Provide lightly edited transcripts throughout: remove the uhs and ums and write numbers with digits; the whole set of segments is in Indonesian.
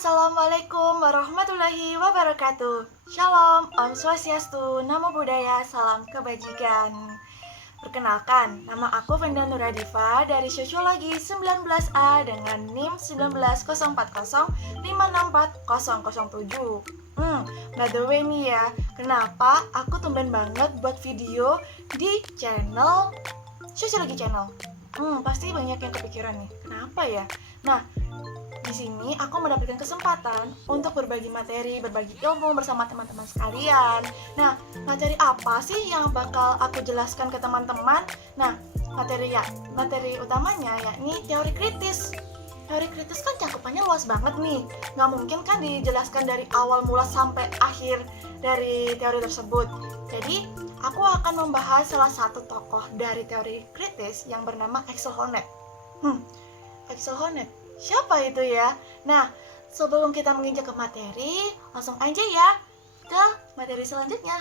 Assalamualaikum warahmatullahi wabarakatuh. Shalom, Om Swastiastu, Namo Buddhaya, Salam Kebajikan. Perkenalkan, nama aku Venda Nuradiva dari Sosiologi 19A dengan NIM 19005640007. By the way nih ya, kenapa aku tumben banget buat video di channel Sosiologi Channel? Pasti banyak yang kepikiran nih, kenapa ya? Nah, di sini aku mendapatkan kesempatan untuk berbagi materi, berbagi ilmu bersama teman-teman sekalian. Nah, materi apa sih yang bakal aku jelaskan ke teman-teman? Nah, materi utamanya yakni teori kritis. Teori kritis kan cakupannya luas banget nih. Nggak mungkin kan dijelaskan dari awal mula sampai akhir dari teori tersebut. Jadi, aku akan membahas salah satu tokoh dari teori kritis yang bernama Axel Honneth. Axel Honneth. Siapa itu ya? Nah, sebelum kita menginjak ke materi, langsung aja ya ke materi selanjutnya.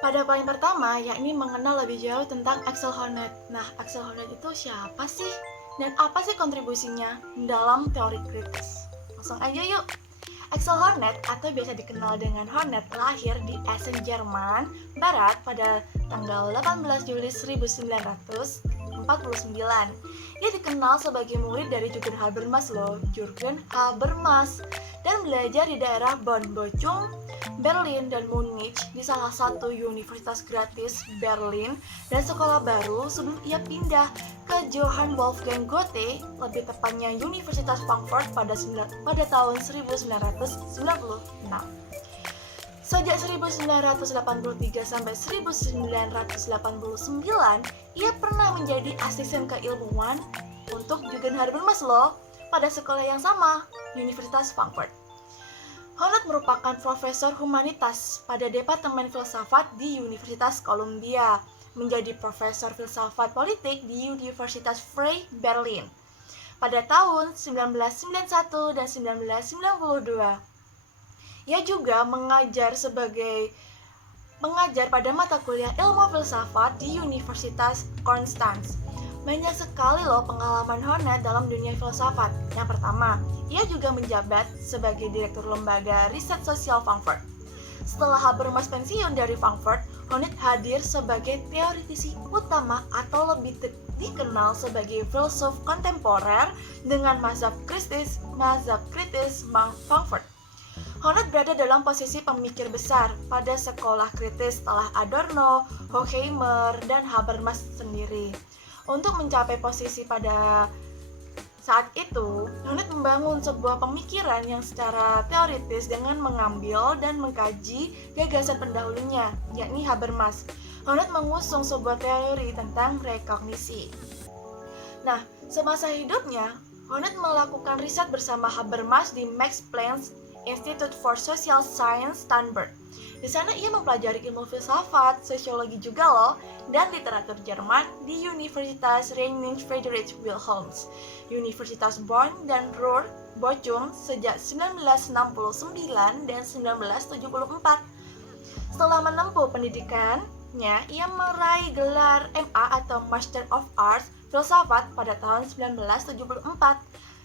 Pada poin pertama, yakni mengenal lebih jauh tentang Axel Honneth. Nah, Axel Honneth itu siapa sih? Dan apa sih kontribusinya dalam teori kritis? Langsung aja yuk. Axel Honneth atau biasa dikenal dengan Honneth lahir di Essen, Jerman Barat pada tanggal 18 Juli 1949. Dia dikenal sebagai murid dari Jürgen Habermas dan belajar di daerah Bonn, Bochum, Berlin, dan Munich di salah satu universitas gratis Berlin dan sekolah baru sebelum ia pindah ke Johann Wolfgang Goethe, lebih tepatnya Universitas Frankfurt pada tahun 1996. Sejak 1983 sampai 1989, ia pernah menjadi asisten keilmuan untuk Jürgen Habermas pada sekolah yang sama, Universitas Frankfurt. Honneth merupakan profesor humanitas pada Departemen Filsafat di Universitas Columbia, menjadi profesor filsafat politik di Universitas Freie Berlin pada tahun 1991 dan 1992. Ia juga mengajar pada mata kuliah ilmu filsafat di Universitas Konstanz. Banyak sekali pengalaman Honneth dalam dunia filsafat. Yang pertama, ia juga menjabat sebagai direktur lembaga riset sosial Frankfurt. Setelah Habermas pensiun dari Frankfurt, Honneth hadir sebagai teoritisi utama atau lebih dikenal sebagai filsuf kontemporer dengan mazhab kritis Frankfurt. Honneth berada dalam posisi pemikir besar pada sekolah kritis setelah Adorno, Horkheimer, dan Habermas sendiri. Untuk mencapai posisi pada saat itu, Honneth membangun sebuah pemikiran yang secara teoritis dengan mengambil dan mengkaji gagasan pendahulunya, yakni Habermas. Honneth mengusung sebuah teori tentang rekognisi. Nah, semasa hidupnya, Honneth melakukan riset bersama Habermas di Max Planck Institute for Social Science, Sternberg. Di sana ia mempelajari ilmu filsafat, sosiologi juga dan literatur Jerman di Universitas Rhein Friedrich Wilhelm, Universitas Bonn dan Ruhr, Bochum sejak 1969 dan 1974. Setelah menempuh pendidikannya, ia meraih gelar MA atau Master of Arts Filsafat pada tahun 1974.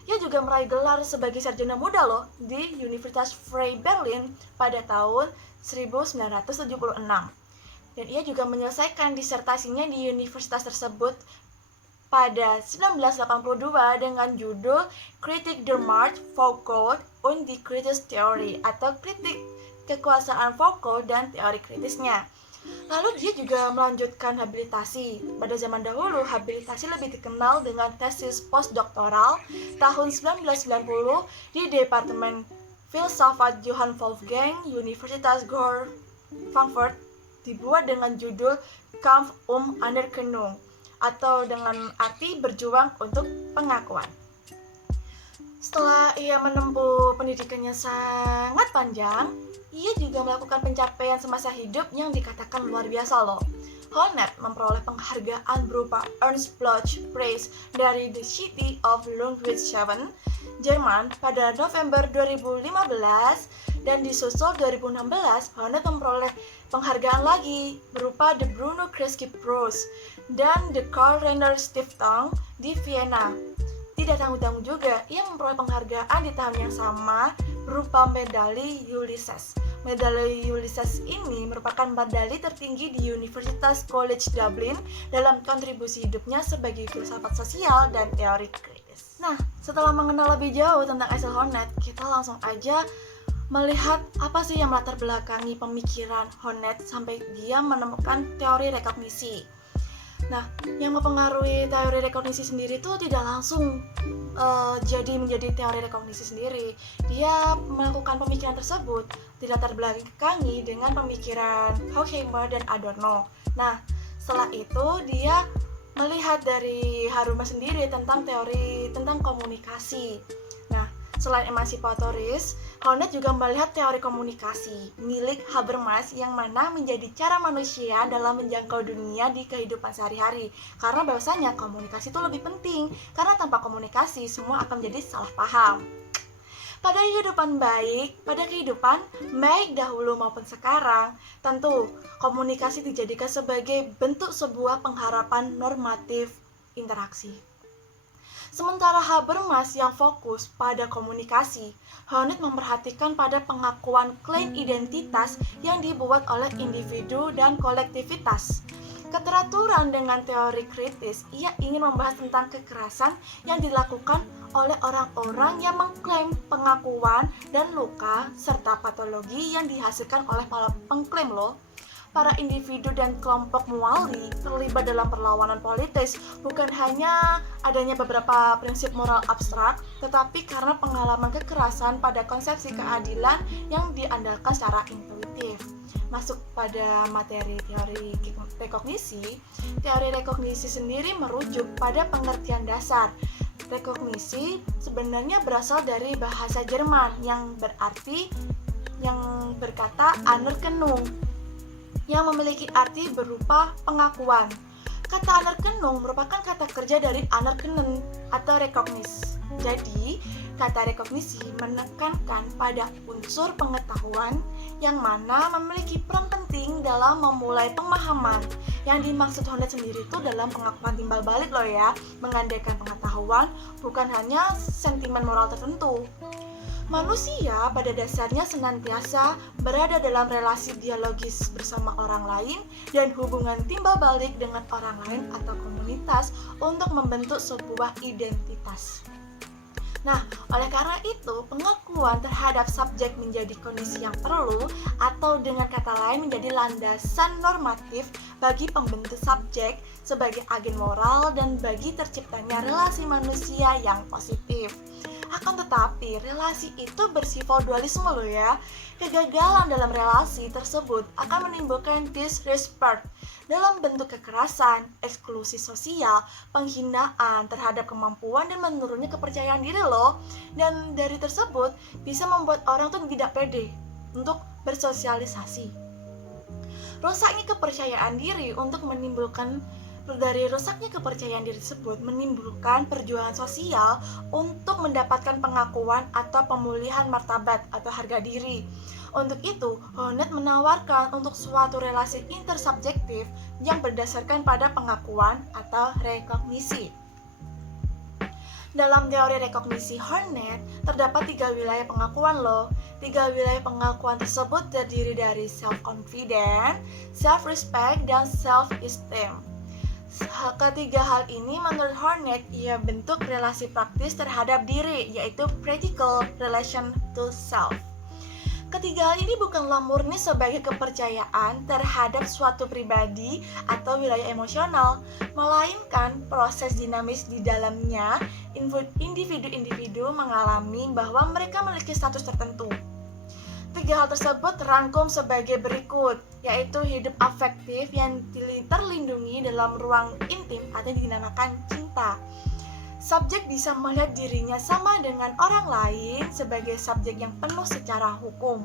Ia juga meraih gelar sebagai sarjana muda di Universitas Freie Berlin pada tahun 1976. Dan ia juga menyelesaikan disertasinya di universitas tersebut pada 1982 dengan judul Kritik der Macht Foucault und die Kritische Theorie atau kritik kekuasaan Foucault dan teori kritisnya. Lalu dia juga melanjutkan habilitasi. Pada zaman dahulu, habilitasi lebih dikenal dengan tesis postdoktoral tahun 1990 di Departemen Filsafat Johann Wolfgang Universitas Frankfurt, dibuat dengan judul Kampf Anerkennung atau dengan arti berjuang untuk pengakuan. Setelah ia menempuh pendidikannya sangat panjang, ia juga melakukan pencapaian semasa hidup yang dikatakan luar biasa Honneth memperoleh penghargaan berupa Ernst Bloch Prize dari The City of Ludwigshafen, Jerman pada November 2015 dan disusul 2016 Honneth memperoleh penghargaan lagi berupa The Bruno Kreisky Prize dan The Karl Renner Stiftung di Vienna. Tidak tanggung-tanggung juga, ia memperoleh penghargaan di tahun yang sama berupa medali Ulysses. Medali Ulysses ini merupakan medali tertinggi di Universitas College Dublin dalam kontribusi hidupnya sebagai filsafat sosial dan teori kritis. Nah, setelah mengenal lebih jauh tentang Axel Honneth, kita langsung aja melihat apa sih yang melatar belakangi pemikiran Honneth sampai dia menemukan teori rekognisi. Nah, yang mempengaruhi teori rekognisi sendiri itu tidak langsung menjadi teori rekognisi sendiri. Dia melakukan pemikiran tersebut dilatar belakangi dengan pemikiran Horkheimer dan Adorno. Nah, setelah itu dia melihat dari Habermas sendiri tentang teori tentang komunikasi. Nah, selain emansipatoris, Honneth juga melihat teori komunikasi milik Habermas yang mana menjadi cara manusia dalam menjangkau dunia di kehidupan sehari-hari. Karena bahwasanya komunikasi itu lebih penting, karena tanpa komunikasi semua akan menjadi salah paham. Pada kehidupan baik dahulu maupun sekarang, tentu komunikasi dijadikan sebagai bentuk sebuah pengharapan normatif interaksi. Sementara Habermas yang fokus pada komunikasi, Honneth memperhatikan pada pengakuan klaim identitas yang dibuat oleh individu dan kolektivitas. Keteraturan dengan teori kritis, ia ingin membahas tentang kekerasan yang dilakukan oleh orang-orang yang mengklaim pengakuan dan luka serta patologi yang dihasilkan oleh para pengklaim loh. Para individu dan kelompok muali terlibat dalam perlawanan politis bukan hanya adanya beberapa prinsip moral abstrak, tetapi karena pengalaman kekerasan pada konsepsi keadilan yang diandalkan secara intuitif. Masuk pada materi teori rekognisi, teori rekognisi sendiri merujuk pada pengertian dasar. Rekognisi sebenarnya berasal dari bahasa Jerman yang berkata Anerkennung, yang memiliki arti berupa pengakuan. Kata Anerkennung merupakan kata kerja dari anerkennen atau rekognis. Jadi, kata rekognisi menekankan pada unsur pengetahuan yang mana memiliki peran penting dalam memulai pemahaman. Yang dimaksud Honneth sendiri itu dalam pengakuan timbal balik loh ya, mengandaikan pengetahuan bukan hanya sentimen moral tertentu. Manusia pada dasarnya senantiasa berada dalam relasi dialogis bersama orang lain dan hubungan timbal balik dengan orang lain atau komunitas untuk membentuk sebuah identitas. Nah, oleh karena itu, pengakuan terhadap subjek menjadi kondisi yang perlu atau dengan kata lain menjadi landasan normatif bagi pembentuk subjek sebagai agen moral dan bagi terciptanya relasi manusia yang positif. Akan tetapi, relasi itu bersifat dualisme loh ya. Kegagalan dalam relasi tersebut akan menimbulkan disrespect dalam bentuk kekerasan, eksklusi sosial, penghinaan terhadap kemampuan dan menurunnya kepercayaan diri loh. Dan dari tersebut bisa membuat orang tuh tidak pede untuk bersosialisasi. Rusaknya kepercayaan diri dari rusaknya kepercayaan diri tersebut menimbulkan perjuangan sosial untuk mendapatkan pengakuan atau pemulihan martabat atau harga diri. Untuk itu, Honneth menawarkan untuk suatu relasi intersubjektif yang berdasarkan pada pengakuan atau rekognisi. Dalam teori rekognisi Honneth, terdapat 3 wilayah pengakuan loh. 3 wilayah pengakuan tersebut terdiri dari self-confidence, self-respect, dan self-esteem. Ketiga hal ini menurut Honneth ia bentuk relasi praktis terhadap diri, yaitu practical relation to self. Ketiga hal ini bukanlah murni sebagai kepercayaan terhadap suatu pribadi atau wilayah emosional, melainkan proses dinamis di dalamnya. Individu-individu mengalami bahwa mereka memiliki status tertentu. 3 hal tersebut terangkum sebagai berikut, yaitu hidup afektif yang terlindungi dalam ruang intim atau dinamakan cinta. Subjek bisa melihat dirinya sama dengan orang lain sebagai subjek yang penuh secara hukum.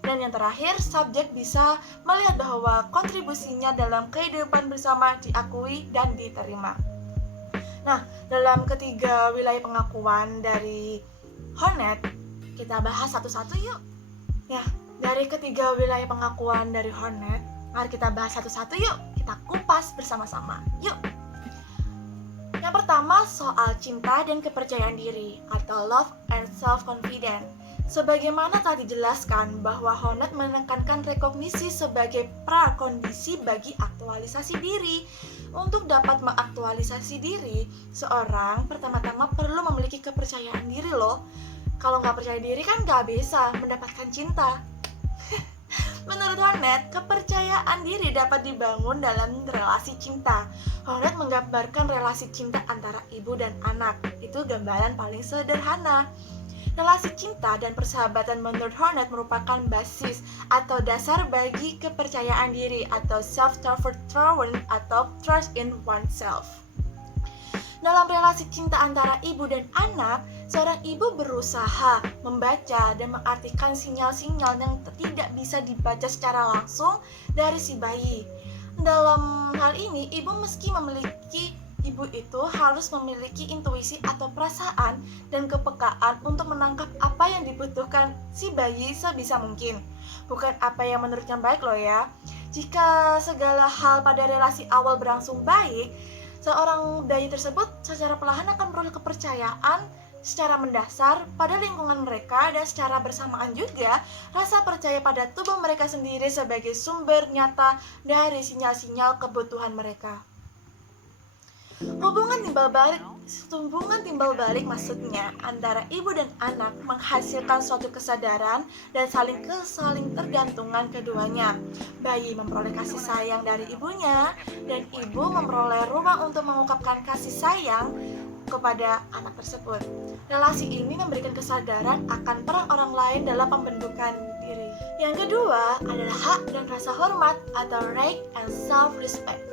Dan yang terakhir, subjek bisa melihat bahwa kontribusinya dalam kehidupan bersama diakui dan diterima. Nah, dalam ketiga wilayah pengakuan dari Honneth, kita bahas satu-satu yuk. Ya, dari ketiga wilayah pengakuan dari Honneth, mari kita bahas satu-satu yuk. kita kupas bersama-sama. Yuk! Yang pertama, soal cinta dan kepercayaan diri atau love and self-confidence. Sebagaimana tadi dijelaskan bahwa Hornet menekankan rekognisi sebagai prakondisi bagi aktualisasi diri. Untuk dapat mengaktualisasi diri, seorang pertama-tama perlu memiliki kepercayaan diri loh. Kalau nggak percaya diri kan nggak bisa mendapatkan cinta. Menurut Hornet, kepercayaan diri dapat dibangun dalam relasi cinta. Hornet menggambarkan relasi cinta antara ibu dan anak. Itu gambaran paling sederhana. Relasi cinta dan persahabatan menurut Hornet merupakan basis atau dasar bagi kepercayaan diri atau self-vertrauen atau trust in oneself. Dalam relasi cinta antara ibu dan anak, seorang ibu berusaha membaca dan mengartikan sinyal-sinyal yang tidak bisa dibaca secara langsung dari si bayi. Dalam hal ini, ibu itu harus memiliki intuisi atau perasaan dan kepekaan untuk menangkap apa yang dibutuhkan si bayi sebisa mungkin. Bukan apa yang menurutnya baik loh ya. Jika segala hal pada relasi awal berlangsung baik, seorang bayi tersebut secara perlahan akan memperoleh kepercayaan secara mendasar pada lingkungan mereka dan secara bersamaan juga rasa percaya pada tubuh mereka sendiri sebagai sumber nyata dari sinyal-sinyal kebutuhan mereka. Hubungan timbal balik maksudnya antara ibu dan anak menghasilkan suatu kesadaran dan saling tergantungan keduanya. Bayi memperoleh kasih sayang dari ibunya dan ibu memperoleh ruang untuk mengungkapkan kasih sayang kepada anak tersebut. Relasi ini memberikan kesadaran akan peran orang lain dalam pembentukan diri. Yang kedua adalah hak dan rasa hormat atau right and self-respect.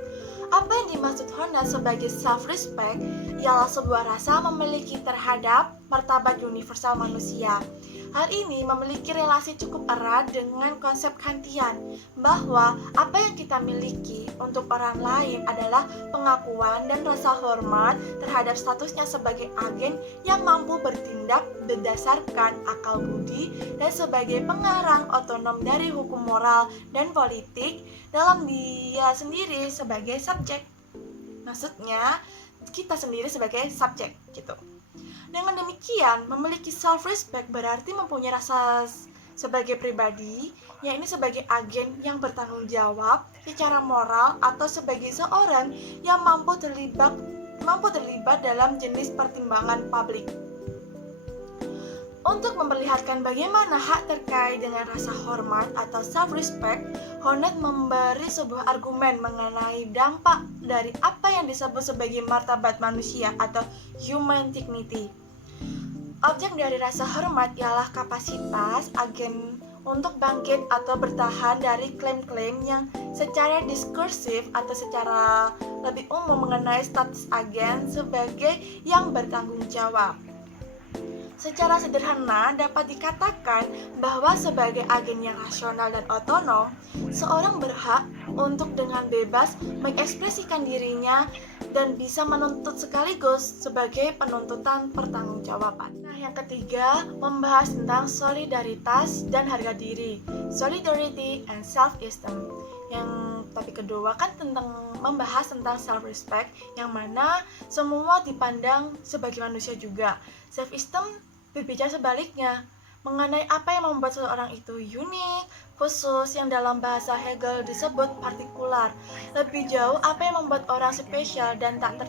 Apa yang dimaksud Hornet sebagai self-respect ialah sebuah rasa memiliki terhadap martabat universal manusia. Hal ini memiliki relasi cukup erat dengan konsep Kantian bahwa apa yang kita miliki untuk orang lain adalah pengakuan dan rasa hormat terhadap statusnya sebagai agen yang mampu bertindak berdasarkan akal budi dan sebagai pengarang otonom dari hukum moral dan politik dalam dia sendiri sebagai subjek. Maksudnya, kita sendiri sebagai subjek gitu. Dengan demikian, memiliki self-respect berarti mempunyai rasa sebagai pribadi, yaitu sebagai agen yang bertanggung jawab secara moral atau sebagai seorang yang mampu terlibat dalam jenis pertimbangan publik. Untuk memperlihatkan bagaimana hak terkait dengan rasa hormat atau self-respect, Hornet memberi sebuah argumen mengenai dampak dari apa yang disebut sebagai martabat manusia atau human dignity. Objek dari rasa hormat ialah kapasitas agen untuk bangkit atau bertahan dari klaim-klaim yang secara diskursif atau secara lebih umum mengenai status agen sebagai yang bertanggung jawab. Secara sederhana dapat dikatakan bahwa sebagai agen yang rasional dan otonom, seorang berhak untuk dengan bebas mengekspresikan dirinya dan bisa menuntut sekaligus sebagai penuntutan pertanggungjawaban. Nah, yang ketiga membahas tentang solidaritas dan harga diri, solidarity and self-esteem. Yang topik kedua kan membahas tentang self-respect, yang mana semua dipandang sebagai manusia juga. Self-esteem berbicara sebaliknya, mengenai apa yang membuat seseorang itu unik, khusus, yang dalam bahasa Hegel disebut partikular. Lebih jauh, apa yang membuat orang spesial dan tak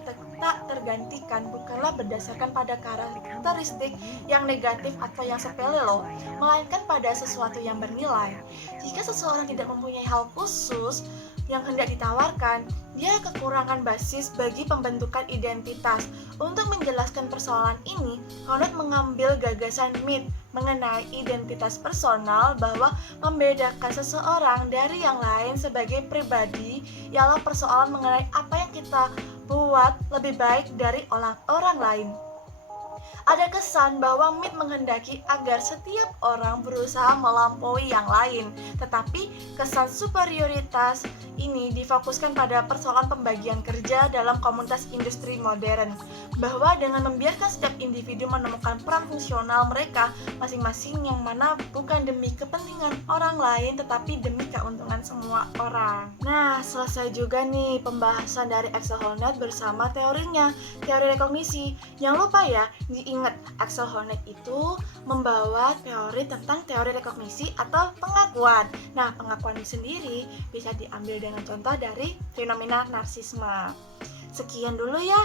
tergantikan bukanlah berdasarkan pada karakteristik yang negatif atau yang sepele loh, melainkan pada sesuatu yang bernilai. Jika seseorang tidak mempunyai hal khusus yang hendak ditawarkan, dia kekurangan basis bagi pembentukan identitas. Untuk menjelaskan persoalan ini, Hornet mengambil gagasan Mead mengenai identitas personal bahwa membedakan seseorang dari yang lain sebagai pribadi ialah persoalan mengenai apa yang kita buat lebih baik dari orang lain. Ada kesan bahwa MIT menghendaki agar setiap orang berusaha melampaui yang lain, tetapi kesan superioritas ini difokuskan pada persoalan pembagian kerja dalam komunitas industri modern, bahwa dengan membiarkan setiap individu menemukan peran fungsional mereka masing-masing yang mana bukan demi kepentingan orang lain tetapi demi keuntungan semua orang. Nah, selesai juga nih pembahasan dari Axel Honneth bersama teorinya, teori rekognisi. Jangan lupa ya, diingat Axel Honneth itu membawa teori tentang teori rekognisi atau pengakuan. Nah, pengakuan ini sendiri bisa diambil dengan contoh dari fenomena narsisme. Sekian dulu ya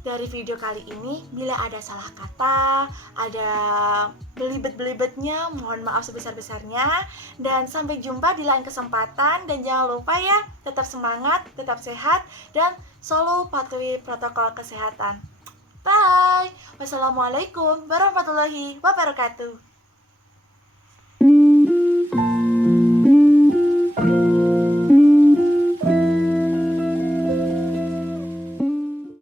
dari video kali ini. Bila ada salah kata, ada belibet-belibetnya, mohon maaf sebesar-besarnya. Dan sampai jumpa di lain kesempatan. Dan jangan lupa ya, tetap semangat, tetap sehat, dan selalu patuhi protokol kesehatan. Bye. Wassalamualaikum warahmatullahi wabarakatuh.